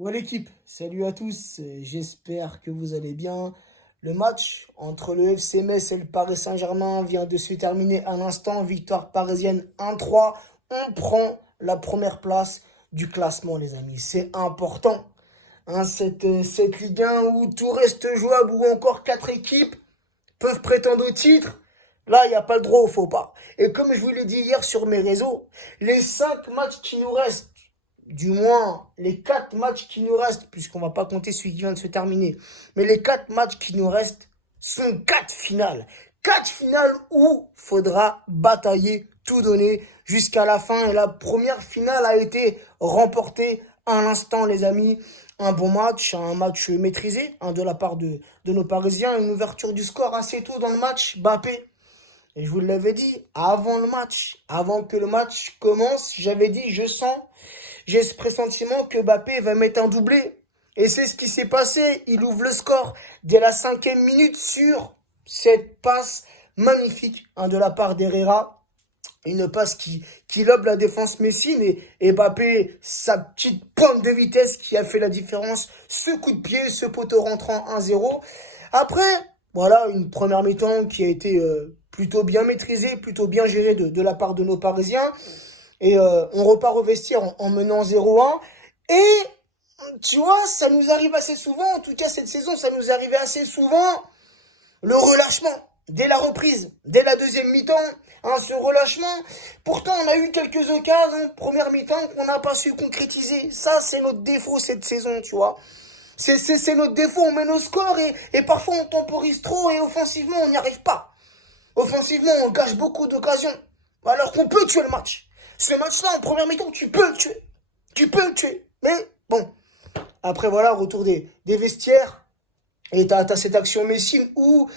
Ouais l'équipe, salut à tous, j'espère que vous allez bien. Le match entre le FC Metz et le Paris Saint-Germain vient de se terminer à l'instant, victoire parisienne 1-3. On prend la première place du classement les amis, c'est important. Hein, cette Ligue 1 où tout reste jouable, où encore 4 équipes peuvent prétendre au titre. Là, il n'y a pas le droit au faux pas. Et comme je vous l'ai dit hier sur mes réseaux, les 5 matchs qui nous restent, du moins les 4 matchs qui nous restent, puisqu'on va pas compter celui qui vient de se terminer, mais les 4 matchs qui nous restent sont 4 finales. 4 finales où faudra batailler, tout donner jusqu'à la fin. Et la première finale a été remportée à l'instant, les amis. Un bon match, un match maîtrisé de la part de nos Parisiens. Une ouverture du score assez tôt dans le match. Mbappé. Et je vous l'avais dit, avant le match, avant que le match commence, j'avais dit, j'ai ce pressentiment que Mbappé va mettre un doublé. Et c'est ce qui s'est passé. Il ouvre le score dès la 5e minute sur cette passe magnifique de la part d'Herrera. Une passe qui lobe la défense messine et Mbappé, sa petite pointe de vitesse qui a fait la différence. Ce coup de pied, ce poteau rentrant 1-0. Après, voilà, une première mi-temps qui a été plutôt bien maîtrisée, plutôt bien gérée de la part de nos Parisiens. Et on repart au vestiaire en menant 0-1. Et tu vois, ça nous arrive assez souvent, en tout cas cette saison, ça nous arrivait assez souvent, le relâchement. Dès la reprise, dès la deuxième mi-temps, ce relâchement. Pourtant, on a eu quelques occasions, première mi-temps, qu'on n'a pas su concrétiser. Ça, c'est notre défaut cette saison, tu vois. C'est notre défaut, on met nos scores et parfois on temporise trop et offensivement, on n'y arrive pas. Offensivement, on gâche beaucoup d'occasions. Alors qu'on peut tuer le match. Ce match-là, en première mi-temps, tu peux le tuer. Tu peux le tuer. Mais bon, après voilà, retour des vestiaires. Et t'as cette action Messine où,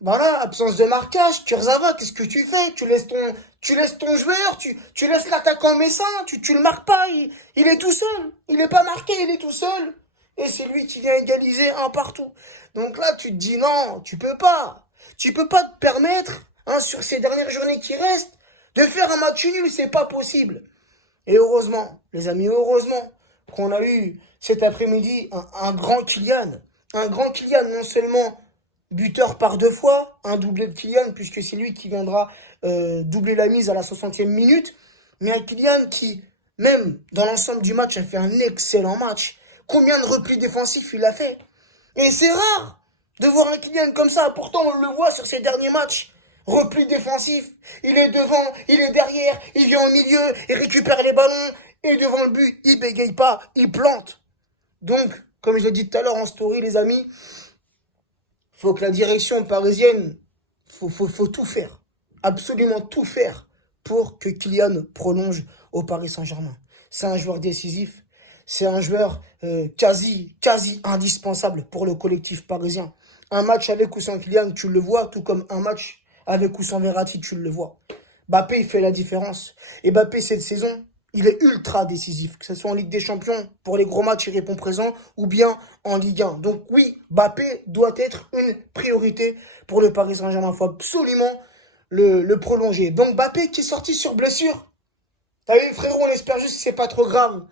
voilà, absence de marquage. Kurzawa, qu'est-ce que tu fais? Tu laisses ton joueur, tu laisses l'attaquant Messin, tu le marques pas. Il est tout seul. Il n'est pas marqué, il est tout seul. Et c'est lui qui vient égaliser un partout. Donc là, tu te dis non, tu peux pas. Tu peux pas te permettre, sur ces dernières journées qui restent, de faire un match nul, c'est pas possible. Et heureusement, les amis, heureusement qu'on a eu cet après-midi un grand Kylian. Un grand Kylian, non seulement buteur par 2 fois, un doublé de Kylian, puisque c'est lui qui viendra doubler la mise à la 60e minute, mais un Kylian qui, même dans l'ensemble du match, a fait un excellent match. Combien de replis défensifs il a fait? Et c'est rare de voir un Kylian comme ça. Pourtant, on le voit sur ses derniers matchs. Repli défensif, il est devant, il est derrière, il vient au milieu, il récupère les ballons, et devant le but, il bégaye pas, il plante. Donc, comme je l'ai dit tout à l'heure en story, les amis, faut que la direction parisienne, faut tout faire, absolument tout faire pour que Kylian prolonge au Paris Saint-Germain. C'est un joueur décisif, c'est un joueur quasi indispensable pour le collectif parisien. Un match avec ou sans Kylian, tu le vois, tout comme un match avec ou sans Verratti, tu le vois. Mbappé, il fait la différence. Et Mbappé, cette saison, il est ultra décisif. Que ce soit en Ligue des Champions, pour les gros matchs, il répond présent, ou bien en Ligue 1. Donc oui, Mbappé doit être une priorité pour le Paris Saint-Germain. Il faut absolument le prolonger. Donc Mbappé qui est sorti sur blessure. T'as vu, frérot, on espère juste que c'est pas trop grave.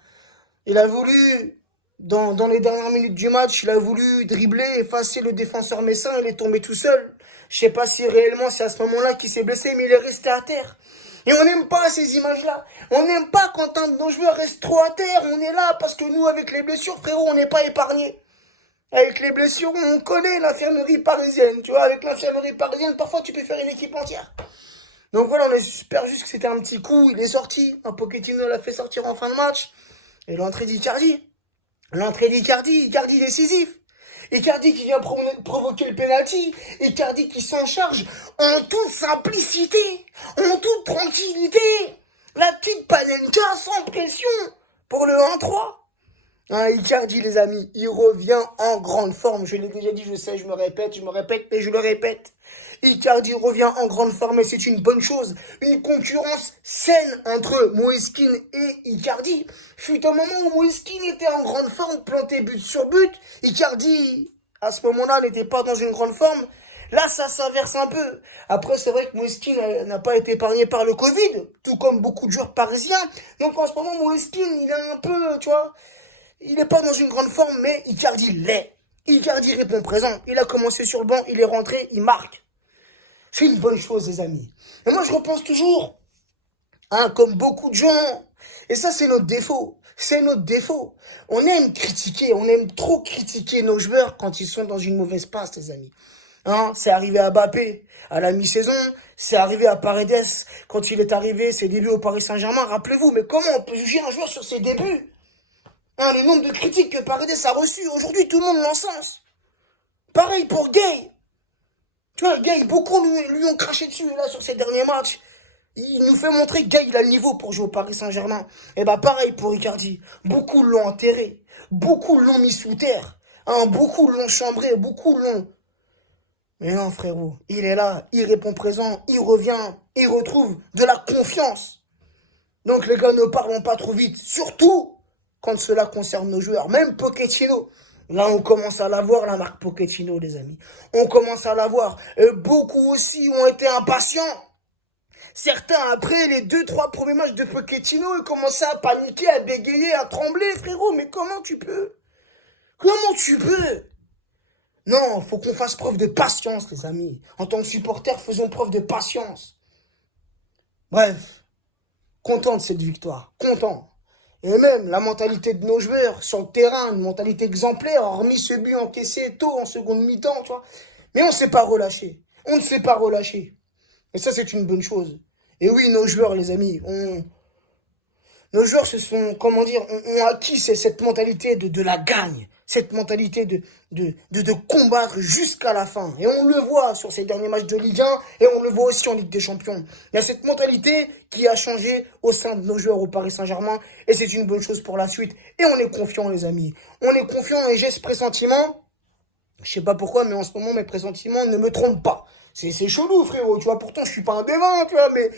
Il a voulu, dans les dernières minutes du match, il a voulu dribbler, effacer le défenseur messin, il est tombé tout seul. Je sais pas si réellement c'est à ce moment-là qu'il s'est blessé, mais il est resté à terre. Et on n'aime pas ces images-là. On n'aime pas quand un de nos joueurs reste trop à terre. On est là parce que nous, avec les blessures, frérot, on n'est pas épargnés. Avec les blessures, on connaît l'infirmerie parisienne. Tu vois, avec l'infirmerie parisienne, parfois tu peux faire une équipe entière. Donc voilà, on espère juste que c'était un petit coup. Il est sorti. Un Pochettino l'a fait sortir en fin de match. Et l'entrée d'Icardi. Icardi décisif. Icardi qui vient provoquer le penalty. Icardi qui s'en charge en toute simplicité, en toute tranquillité. La petite Panenka sans pression pour le 1-3. Icardi, les amis, il revient en grande forme. Je l'ai déjà dit, je sais, je me répète, mais je le répète. Icardi revient en grande forme et c'est une bonne chose. Une concurrence saine entre Moïskine et Icardi. Fut un moment où Moïskine était en grande forme, planté but sur but. Icardi, à ce moment-là, n'était pas dans une grande forme. Là, ça s'inverse un peu. Après, c'est vrai que Moïskine n'a pas été épargné par le Covid, tout comme beaucoup de joueurs parisiens. Donc en ce moment, Moïskine, il est un peu, tu vois, il n'est pas dans une grande forme, mais Icardi l'est. Icardi répond présent. Il a commencé sur le banc, il est rentré, il marque. C'est une bonne chose, les amis. Et moi, je repense toujours, hein, comme beaucoup de gens. Et ça, c'est notre défaut. C'est notre défaut. On aime critiquer, on aime trop critiquer nos joueurs quand ils sont dans une mauvaise passe, les amis. Hein, c'est arrivé à Mbappé à la mi-saison, c'est arrivé à Paredes quand il est arrivé, ses débuts au Paris Saint-Germain. Rappelez-vous, mais comment on peut juger un joueur sur ses débuts? Hein, le nombre de critiques que Paredes a reçues, aujourd'hui, tout le monde l'encense. Pareil pour Gay. Tu vois, Gay, beaucoup lui ont craché dessus là sur ses derniers matchs. Il nous fait montrer que Gay, il a le niveau pour jouer au Paris Saint-Germain. Et bah pareil pour Icardi. Beaucoup l'ont enterré. Beaucoup l'ont mis sous terre. Hein, beaucoup l'ont chambré. Beaucoup l'ont... Mais non, frérot. Il est là. Il répond présent. Il revient. Il retrouve de la confiance. Donc les gars, ne parlons pas trop vite. Surtout quand cela concerne nos joueurs. Même Pochettino. Là, on commence à la voir, la marque Pochettino, les amis. On commence à la voir. Beaucoup aussi ont été impatients. Certains, après les 2-3 premiers matchs de Pochettino, ils commençaient à paniquer, à bégayer, à trembler, frérot. Mais comment tu peux? Comment tu peux? Non, faut qu'on fasse preuve de patience, les amis. En tant que supporters, faisons preuve de patience. Bref, content de cette victoire. Content. Et même la mentalité de nos joueurs sur le terrain, une mentalité exemplaire, hormis ce but encaissé tôt en seconde mi-temps, tu vois. Mais on ne s'est pas relâché. On ne s'est pas relâché. Et ça, c'est une bonne chose. Et oui, nos joueurs, les amis, nos joueurs se sont, comment dire, ont acquis cette mentalité de la gagne. Cette mentalité de combattre jusqu'à la fin. Et on le voit sur ces derniers matchs de Ligue 1 et on le voit aussi en Ligue des Champions. Il y a cette mentalité qui a changé au sein de nos joueurs au Paris Saint-Germain et c'est une bonne chose pour la suite. Et on est confiants, les amis. On est confiants et j'ai ce pressentiment. Je sais pas pourquoi, mais en ce moment, mes pressentiments ne me trompent pas. C'est chelou, frérot, tu vois. Pourtant, je suis pas un dévin, tu vois, mais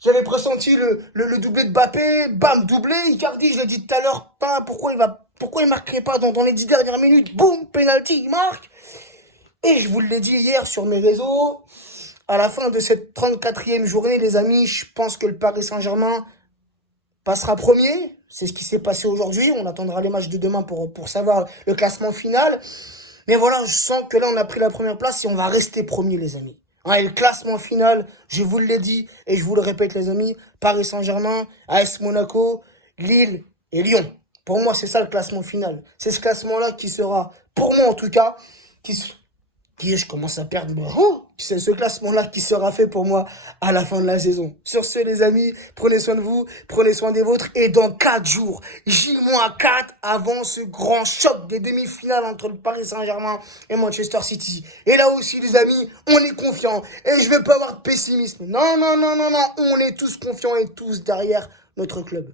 j'avais pressenti le doublé de Mbappé, bam, doublé. Icardi, je l'ai dit tout à l'heure, pourquoi il marquerait pas dans les 10 dernières minutes, boum, penalty, il marque. Et je vous l'ai dit hier sur mes réseaux, à la fin de cette 34e journée, les amis, je pense que le Paris Saint-Germain passera premier. C'est ce qui s'est passé aujourd'hui. On attendra les matchs de demain pour savoir le classement final. Mais voilà, je sens que là, on a pris la première place et on va rester premier, les amis. Hein, et le classement final, je vous l'ai dit et je vous le répète, les amis, Paris Saint-Germain, AS Monaco, Lille et Lyon. Pour moi, c'est ça le classement final. C'est ce classement-là qui sera, pour moi en tout cas, je commence à perdre. C'est ce classement-là qui sera fait pour moi à la fin de la saison. Sur ce, les amis, prenez soin de vous, prenez soin des vôtres. Et dans 4 jours, J-4 avant ce grand choc des demi-finales entre le Paris Saint-Germain et Manchester City. Et là aussi, les amis, on est confiants. Et je ne veux pas avoir de pessimisme. Non, non, non, non, non. On est tous confiants et tous derrière notre club.